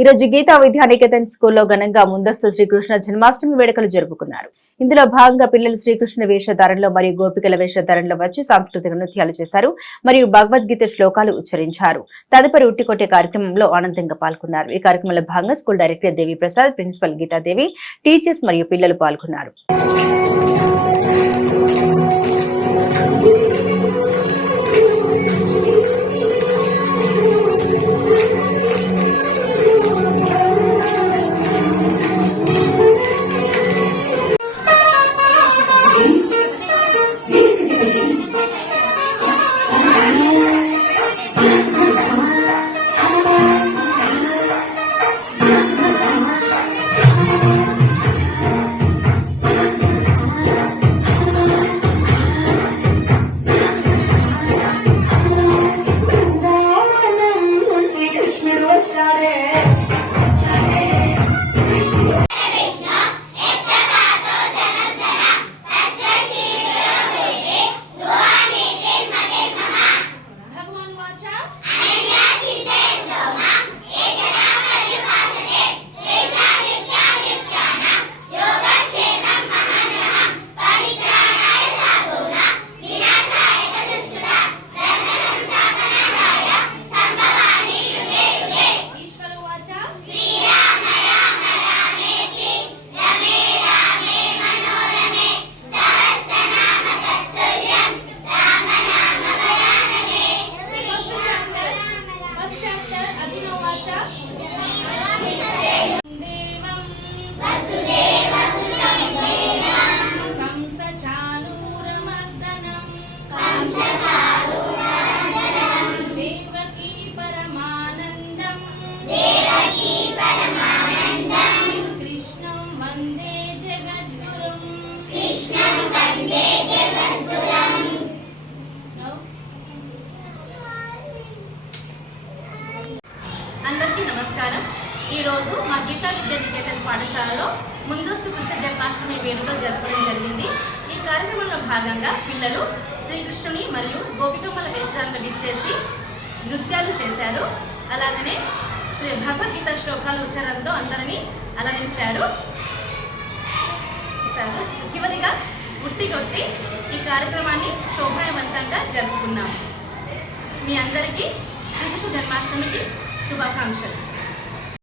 ఈ రోజు గీతా విద్యానికేతన్ స్కూల్లో ఘనంగా ముందస్తు శ్రీకృష్ణ జన్మాష్టమి వేడుకలు జరుపుకున్నారు. ఇందులో భాగంగా పిల్లలు శ్రీకృష్ణ వేషధారణలో మరియు గోపికల వేషధారణలో వచ్చి సాంస్కృతిక నృత్యాలు చేశారు మరియు భగవద్గీత శ్లోకాలు ఉచ్చరించారు. తదుపరి ఉట్టికొట్టే కార్యక్రమంలో ఆనందంగా పాల్గొన్నారు. ఈ కార్యక్రమంలో భాగంగా school director Devi Prasad principal Geetadevi teachers మరియు పిల్లలు పాల్గొన్నారు. అందరికీ నమస్కారం. ఈరోజు మా గీతా విద్యా నికేతన్ పాఠశాలలో ముందస్తు కృష్ణ జన్మాష్టమి వేడుకలు జరపడం జరిగింది. ఈ కార్యక్రమంలో భాగంగా పిల్లలు శ్రీకృష్ణుని మరియు గోపికమ్మల వేషాలను విచ్చేసి నృత్యాలు చేశారు. అలాగనే శ్రీ భగవద్గీత శ్లోకాలు ఉచ్చారంతో అందరినీ అలరించారు. చివరిగా ఉట్టి కొట్టి ఈ కార్యక్రమాన్ని శోభాయవంతంగా జరుపుకున్నాం. మీ అందరికీ శ్రీకృష్ణ జన్మాష్టమికి శుభాకాంక్షలు